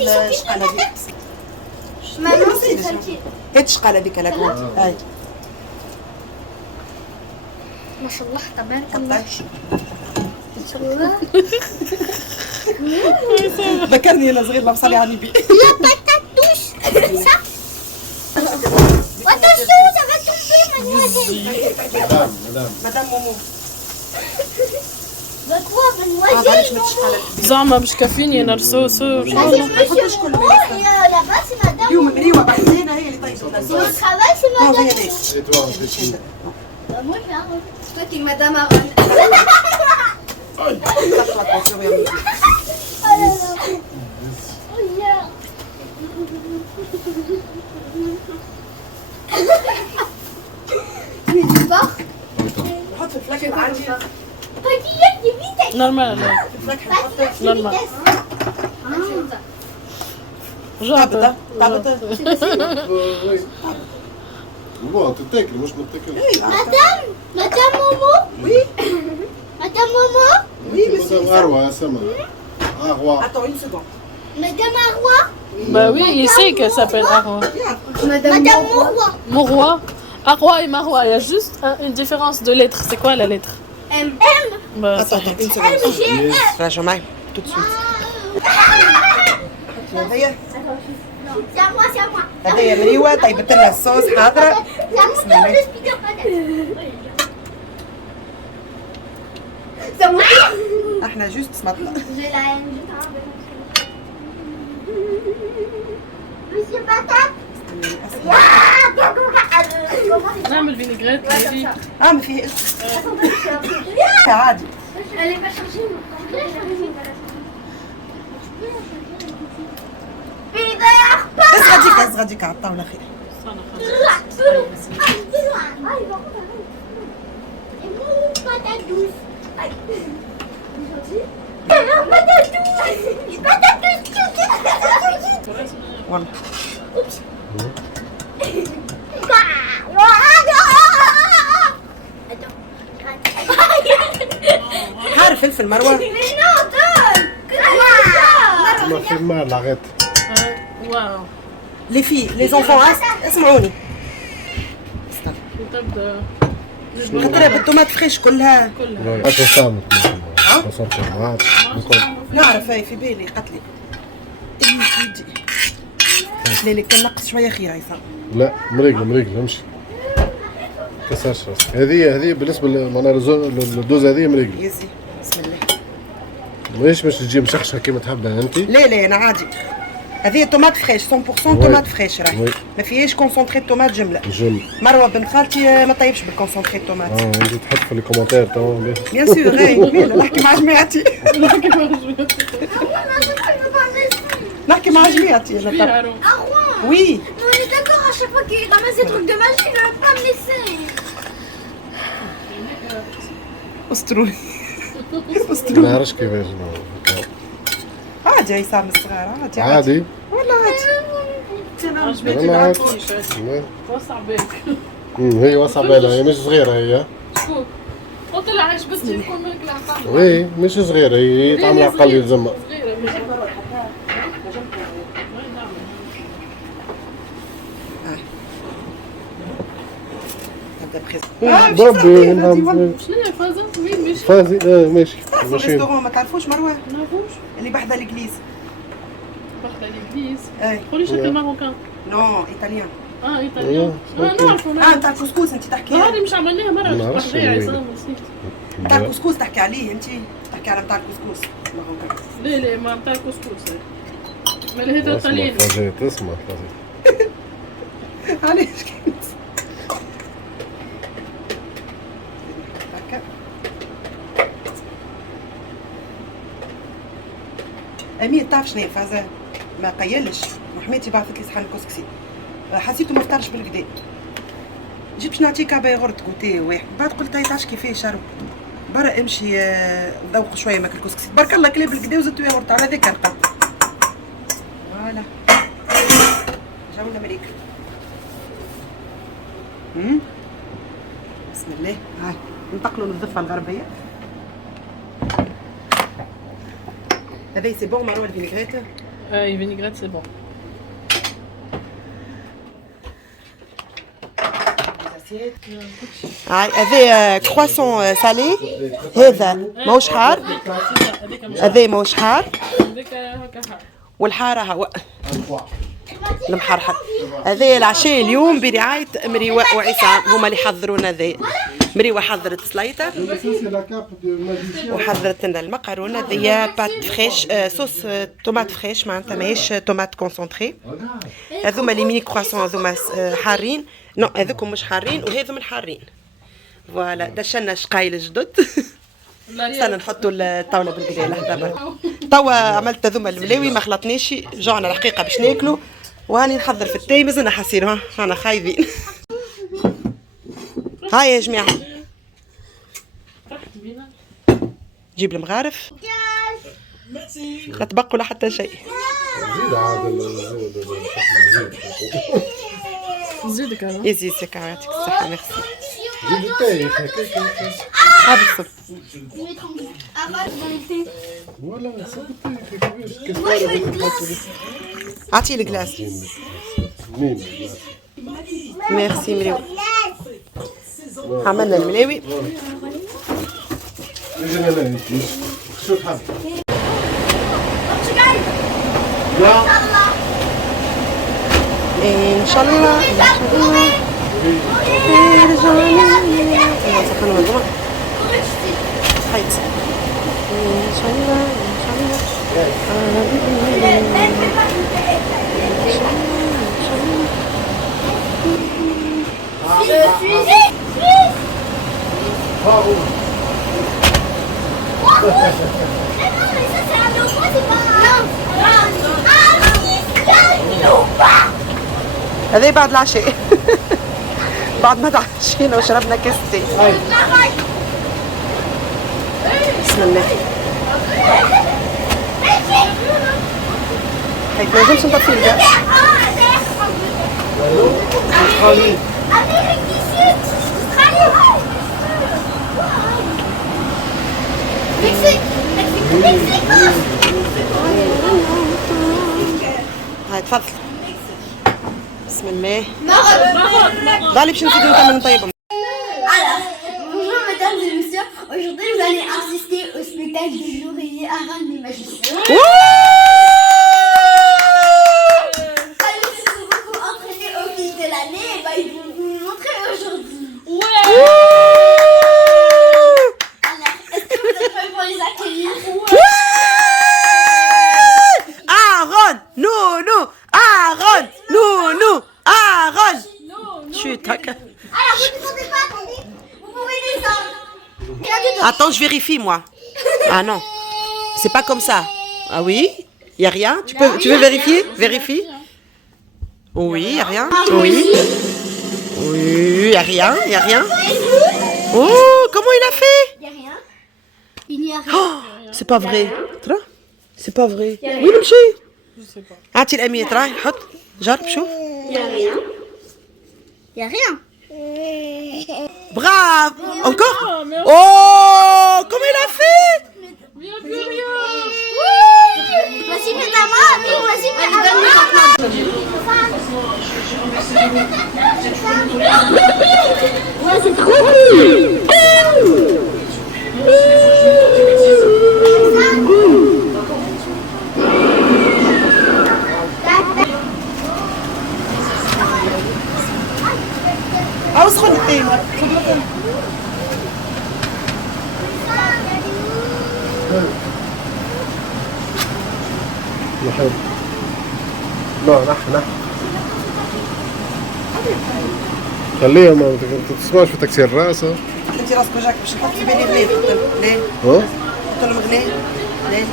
الشقالة هذيك. هاد الشقالة هذيك لا كنت هاي ما شاء الله تبارك الله ما شاء الله. ذكرني انا صغير بصلي على النبي. La patate douce. Ça. Attention, ça va tomber, mademoiselle. مدام مومو Bah quoi, mademoiselle? زعما باش كافيين ينرسو سو C'est monsieur Momo et là-bas c'est madame. اليوم مريوه بعدين هي اللي طيبت Au travail c'est madame. Et toi, on fait qui? Bah moi j'ai un rôle. Toi t'es madame Aron. Oh là là. Oh yeah. Tu es fort? نحط في الفلاكه عندي Regarde, il est vite. نورمال الفلاكه نحط نورمال طابت جابت طابت Bon, تتاكل مش متاكل. Madame Momo? Oui. Madame Momo? Oui, monsieur. Madame Arwa, Sama. Arwa. Attends une seconde. Madame Arwa? Bah oui, il sait qu'elle s'appelle Arwa. Madame Momo? Moroa. Arwa et Marwa, il y a juste une différence de lettres. C'est quoi la lettre? M. Bah, ça Attends une seconde. راجعوا معي tout de suite. هذيا C'est à moi, c'est à moi. هذيا مريوه طيبت لها الصوص حاضره. C'est à mon tour de speaker C'est à mon tour. احنا جوست سمطنا. J'ai la haine, je t'en Monsieur Patate? نعمل فينيغريت هذه. ما فيه عادي. Elle est pas chargée, بس غاديك على الطاوله خير. Patate douce. Patate douce. والله حار فلفل مروه. ما في المال لغيت. واو. لي في لي زونفون اسمعوني. تبدا خاطرها بالطوماط فريش كلها. أكل صامت. بصرت معاك. نعرف هاي في بالي قتلي. يدي ليلي كان نقص شويه خير عصام. لا مريقل امشي. كسرش راسك. هذه بالنسبة للدوز هذه مريقل. يزي بسم الله. مش تجي مشخشة كيما تحبها أنت. لا أنا عادي. هذه طوماط فريش 100% طوماط فريش راهي. وي. ما فيهاش كونسونتري طوماط جملة. جملة. مروة بنت خالتي ما طيبش بالكونسونتري طوماط. انت تحط في الكومنتير تمام. بيان سور هاي نحكي مع جماعتي. نحكي مع جماعتي أنا فيها طبعا. روح. وي. On est d'accord, à chaque fois qu'il ramasse des trucs de magie, il ne veut pas me laisser. أسطوري. ما أسطوري. نعرفش كيفاش. عادي عصام الصغار عادي. عادي. والله عادي. عجبتني ما بعد عادش. كيفاش. وسع بالك. هي واسعة بالها هي مش صغيرة هي. شكون؟ قلت لها عايش بس يكون مالك العقل. وي مش صغيرة هي تعمل عقل يلزمها. صغيرة مش بربي شنو هي فازة؟ وين ماشي؟ فازي ماشي تعرفوا ماشي. الريستورون ما تعرفوش مروه ما نعرفوش. اللي بحذا الإجليز. بحث الإنجليز. اي قولي شكل ماروكان. نو إيطاليان. إيطاليان. نعرفو. نتاع الكسكس أنت تحكي. هذه مش عملناها مرة ما نعرفش بحذايا وين. عصام نسيت. نتاع الكسكس تحكي عليه أنت. تحكي على نتاع الكسكس. لا ما نتاع الكسكس. مال هذا إيطاليان. فازي تسمع فازي. علاش كنت هكا. أمير تعرف شنو هي فازة؟ ما قيلش وحماتي بعثت لي صحن كسكسي حسيته ما فطرش بالكدا. جيت باش نعطيك كعبة ياغورت كوتي واحد بعد قلت هاي تعرفش كيفاش شرب برا امشي ذوق شوية ماكل كسكسي تبارك الله كلاب بالكدا وزدتو ياغورت على ذاك نقد. فوالا جاونا مريك. بسم الله هاي ننتقلوا للضفة الغربية. هذا سي بون مروه الفينيغريت. Une vinaigrette, c'est bon. هذا كرواسون سالي، هذا ماهوش حار، هذا ماهوش حار، والحارة هو المحرحر. هذا العشاء اليوم برعاية مريوة وعصام، هما اللي حضرونا ذا. مريوة حضرت سلايطة وحضرت لنا المقرونة ذي بات فريش، صوص طوماط فريش معناتها ماهيش طوماط كونسونطري. هذوما لي ميني كرواسون هذوما حارين، نو هذوكم مش حارين وهذوم الحارين. فوالا دشنا شقايل جدد. استنى نحطوا الطاوله بالكدا لحظه برك. توا عملت هذوما الملاوي ما خلطناش، جوعنا الحقيقه باش ناكلوا، وهاني نحضر في التاي مازلنا حاسين انا خايبين. هاي يا جماعه جيب المغارف، لا تبقوا لا حتى شيء. زيد كمان. يزيد سكراتك الصحه، ميرسي. زيد التاي هذا الصب ولا كيفاش اعطي الكلاس. ميرسي مريو. عملنا الملاوي. شو تحب؟ ان شاء الله ان شاء الله يرجعوني. سخنوا هذوما حيت ان شاء الله ان شاء الله هذا بعد العشاء. بعد ما تعشينا وشربنا كاس تي. بسم الله. هيك ما نجمش نطفي الغاز. هاي تفضل. بسم الله. ضالي باش نزيدو نكمل نطيبهم. Alors, bonjour mesdames et messieurs, aujourd'hui vous allez assister au spectacle de l'oreiller Aran des magiciens. Alors, ils sont beaucoup entraînés au fil de l'année, et bah, ils vont vous le montrer aujourd'hui. Alors, est-ce que vous êtes prêts pour les accueillir? Aaron, nounou, Aaron, nounou, Aaron. Chut, Alors, vous ne descendez pas, attendez, vous pouvez descendre. attends, je vérifie moi. Ah non, c'est pas comme ça. Ah oui, y a rien. Tu veux vérifier? Vérifie. Oui, y a rien. Oui. Oui, y a rien, y a rien. Oh, comment il a fait? Il n'y a rien. Il n'y a rien. Oh, c'est pas vrai. ترى c'est pas vrai. وين مشي؟ Je sais pas. هاتي الأمية ترى حط جرب شوف. Il n'y a rien. Il n'y a rien. Bravo. Encore? merci. Oh, comment il a fait? Voici mes amants, puis voici mes amants. C'est trop عاوز خد التاني. نحب لا نح خليها ما تسمعش في تكسير راسها. انت راسك وجعك باش نحط في بالي غناء. ليه؟ ها؟ قلت لهم غناء. ليه؟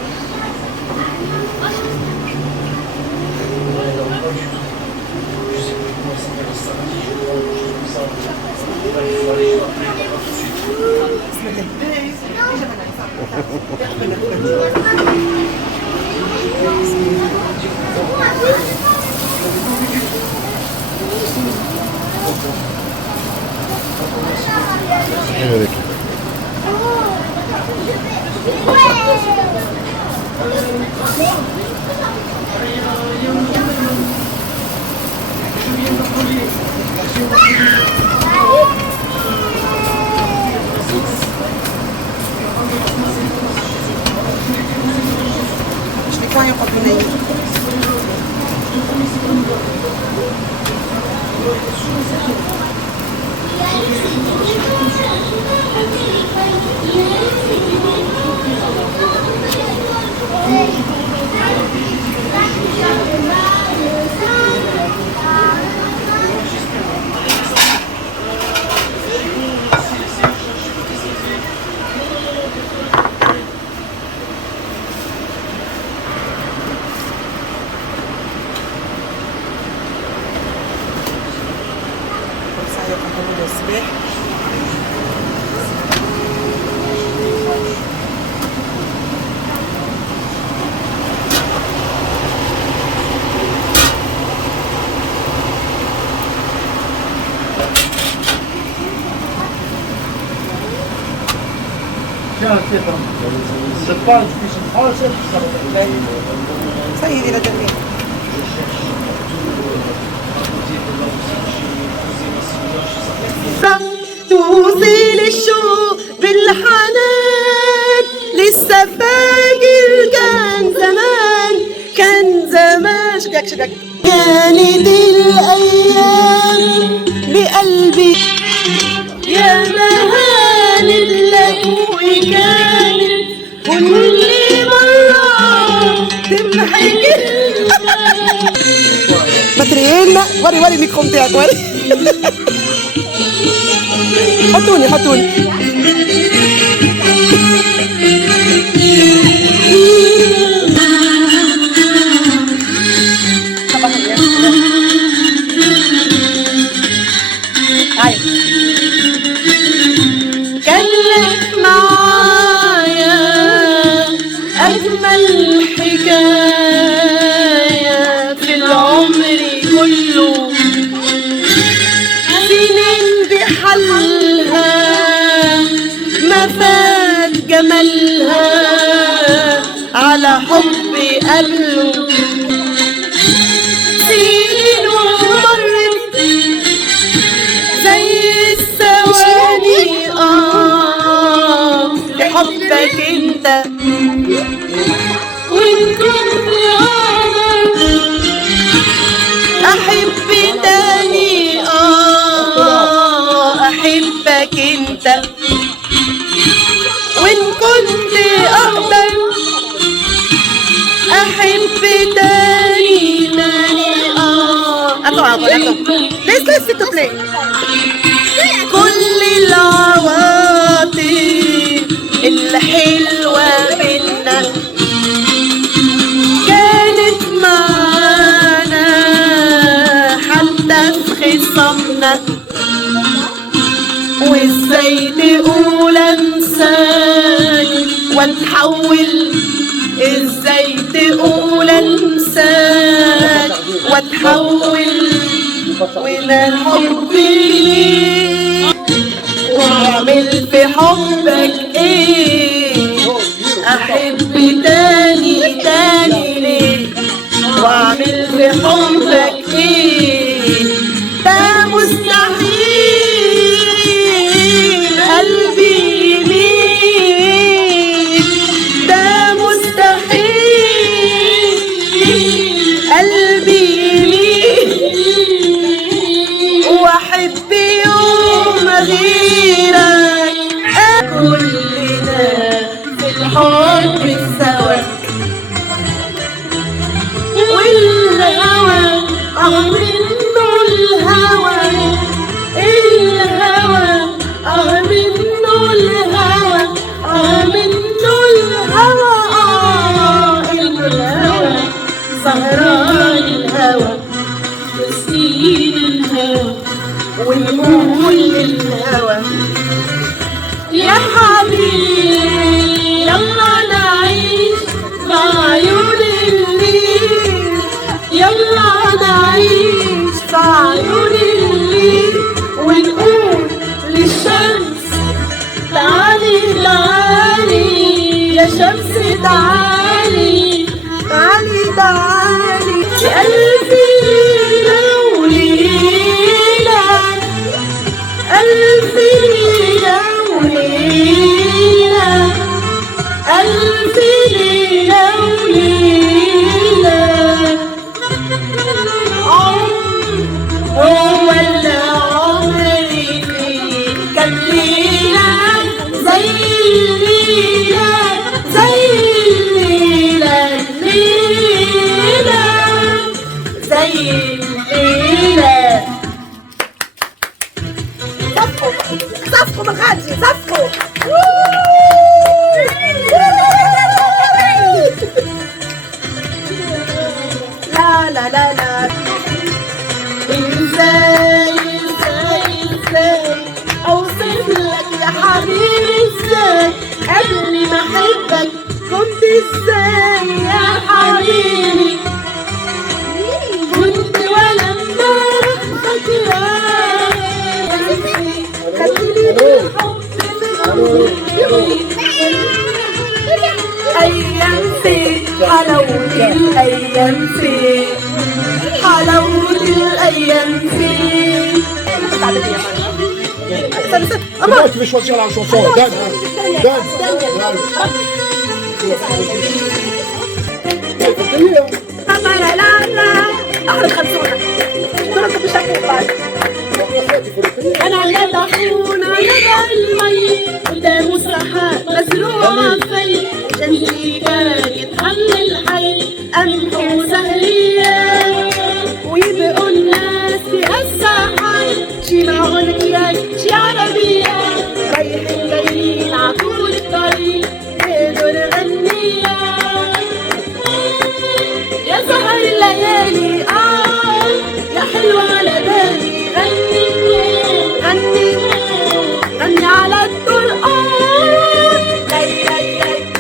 هذيك بنية. الصباح سيدي لا جميل. توصيل الشوق بالحنان لسه فاكر كان زمان شكاك كانت الايام بقلبي يا مهانت لك وكانت كل مرة تمحي ماترينا وري الميكرو بتاعك وري حطوني كانت معايا أجمل حكاية في العمر كله سنين بحلها ما فات جمالها على حب قبله سنين ومرت زي الثواني بحبك انت وان كنت احب تاني احبك انت وان كنت اقدر احب تاني Laisse s'il te plaît. كل العواطف الحلوة بينا كانت معانا حتى في خصامنا وازاي تقول انساك واتحول ازاي تقول انساك واتحول ولا حبي ليك واعمل في حبك ايه احب تاني ليك واعمل في حبك ايه ده مستحيل قلبي يميل ده مستحيل قلبي واحب يوم غيرك كلنا في الحب سوا والهوى منه الهوى منه الهوى منه الهوى سهران الهوى مسكين الهوى ونقول للهوى يا حبيبي يلا نعيش مع عيون الليل يلا نعيش مع عيون الليل ونقول للشمس تعالي تعالي يا شمس تعالي تعالي تعالي قلبي ألف ليلة وليلة ألف ليلة وليلة أيام في حلاوة الأيام في حلاوة الأيام في. Comment tu veux choisir la chanson? Dan, Dan, أنا على طاحون على المي قدام ساحات مزروعة في جنبي كان يتحمل حي قمح وزهرية ويبقوا الناس في هالساحات شي معهم كيان شي عربية رايحين جايين عطول الطريق نقدر نغنيها يا سهر الليالي يا حلوة على بالي غني غني غني على الطرقان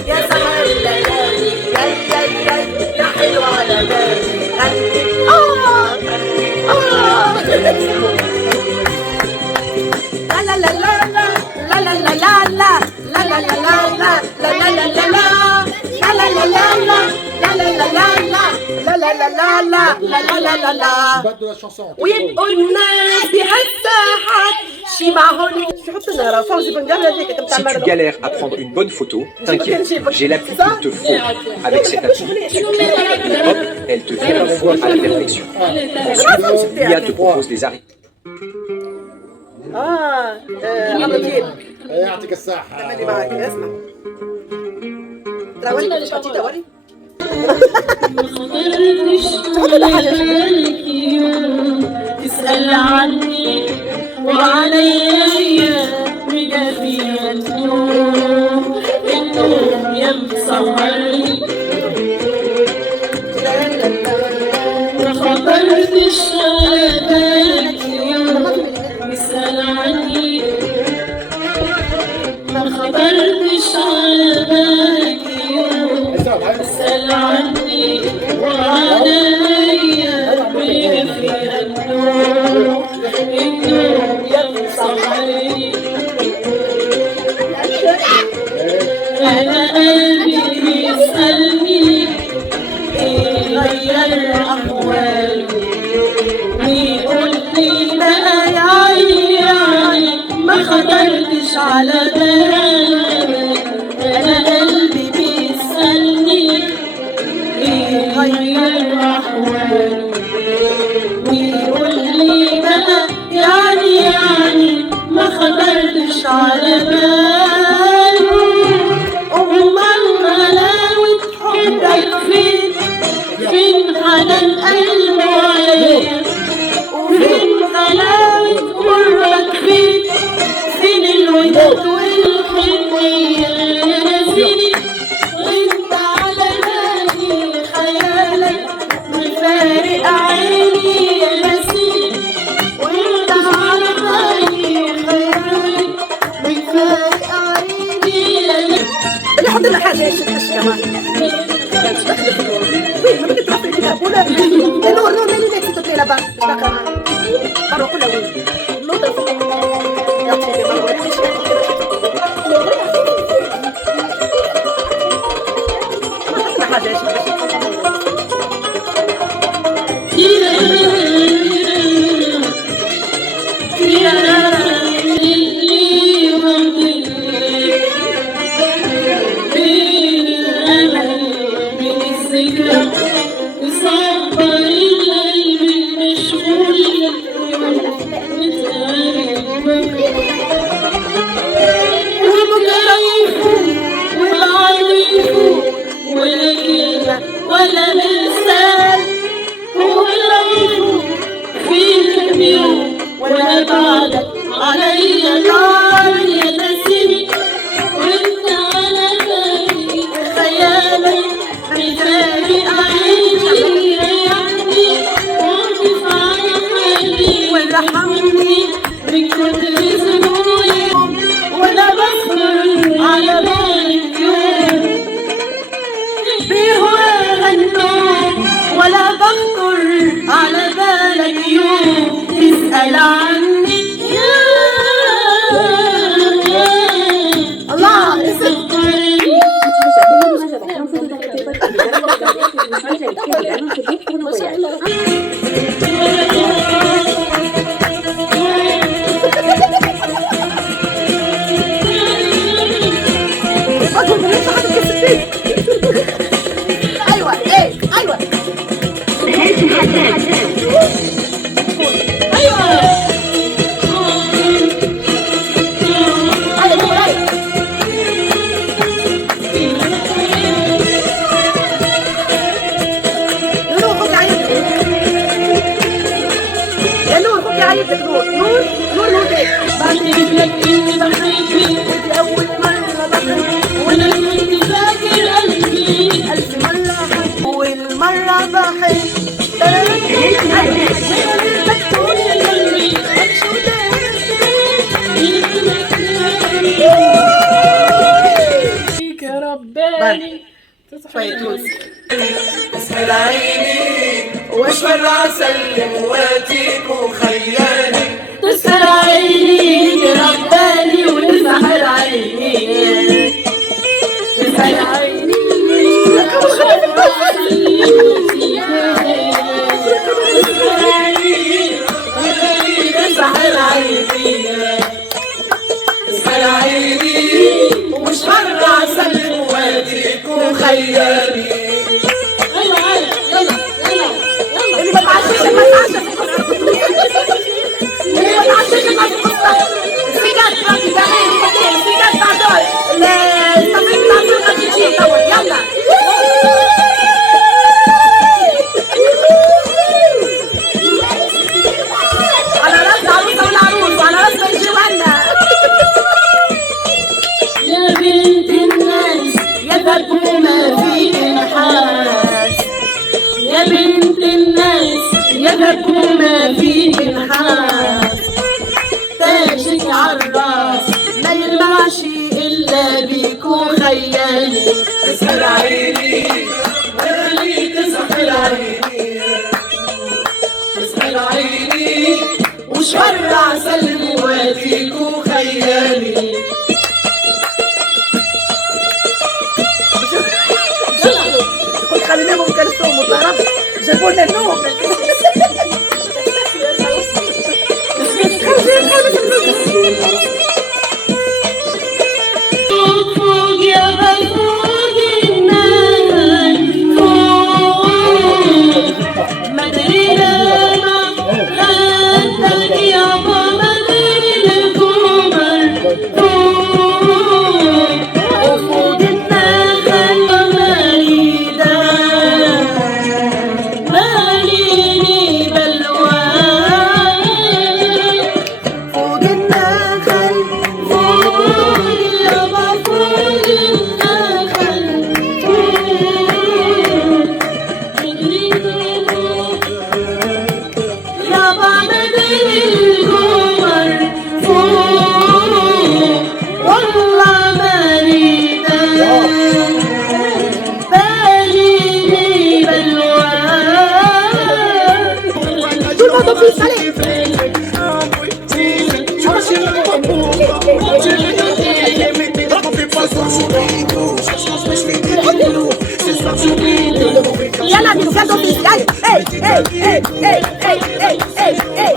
يا سهر الليالي يا حلوة على بالي غني لا لا لا لا لا لا لا لا لا لا لا لا لا لا ويبقوا الناس بهالساحات شي معهم شو لنا فوزي بنقال هذيك كنت Si tu galères à prendre une bonne photo, t'inquiète, j'ai l'appli qu'il te faut. Avec cette appli, tu cliques et hop, elle te vire une fois à la perfection. Ensuite, l'IA te propose des arrêts. عمرو دياب يعطيك الصحة. تملي معاك اسمع تراولي مش عطيتها توري تسأل عني وعلي مجافية النوم النوم يمسهرني ما خطرتش على بالك يوم تسأل عني ما خطرتش على بالك يوم تسأل عني وعليا بيفيها النوم النوم يمسهرني أنا قلبي بيسألني إيه غير أحواله ويقول لي بقى يعني ما خطرتش على بالك أنا قلبي بيسألني إيه غير أحواله ويقول لي بقى يعني ما خطرتش على باله أمال غلاوة حبك فين فين حنان قلبه عليا وفين غلاوة قربك فين فين الوداد والحنية يا ناسيني وانت على بالي خيالك مفارق عيني يا ناسيني وانت على بالي خيالك مفارق عيني يا ناسيني اللي حط لنا حاجه يشد كمان وين ما بدك تروح في الكتاب ولا نور نور مين اللي كتبت لي لبا باكا بروح كلها وين نور يعطيني ما ورينيش ما حط لنا حاجه يشد وصبر القلب المشغول ايوه ايه ايوه عيدك نور نور نور نور بعترف لك اني بحبك ودي اول مره بحبك وانا كنت فاكر قلبي الف مره اول مره بحب يا رباني شوية فلوس اسهل عيني واشفر اسلم واتيك وخيالي تسهر عيني رباني وتسهر عيني تسهر عيني تسهر عيني ومش مرة اسلم واتيك وخيالي اللي ما تعشش ما تعشش اللي ما تعشش ما تقصر السيجار باقي بعدين السيجار بعدين لا استفيد من الغديتين توا يلا على راس العروسه والعروس وعلى راس الجوانا يا بنت الناس يا ذكر ما فيك نحاس يا بنت الناس يا ذكر ما فيك نحاس تاجك عالراس ما يلمعش الا بيك وخيالي تسهر عيني خليك تسهر عيني تسهر عيني وش مرة اسلم واتيك وخيالي كنت خلينا ام كلثوم وطرب جابوا لنا النوم فوق يا فوق الناس فوق مدرينا ما غنتك يابا مدرينا القمر فوق وفوق النخل مريدة ماليني بالوان فوق النخل فوق يابا فوق النخل يابا مدري القمر فوق والله مريدة باليني بالوان tout le monde en plus allez يلا دي بجد اوفيس اي اي اي اي اي اي اي اي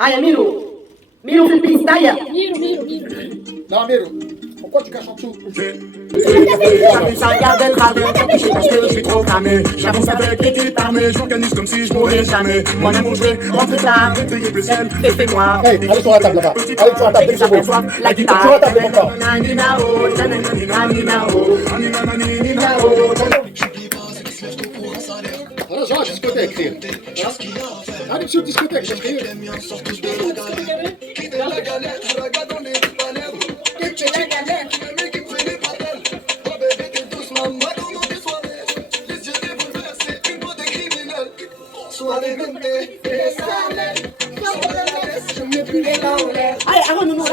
هيا ميرو ميرو في البيست هيا Non, Miro, pourquoi tu caches en dessous? Ça regarde le radar, je sais parce que je suis trop cramé. J'avance avec l'équipe armée, j'organise comme si je mourrais jamais. Moi-même on jouait, rentre tard, payer plus seul, et fais-moi. Hey, allez sur la table là-bas. Allez sur la table, dès que c'est bon. La guitare. Sur la table, mon corps. Alors, genre, discothèque, rire. Allez, monsieur, discothèque, je rire. هيا اغنوا نور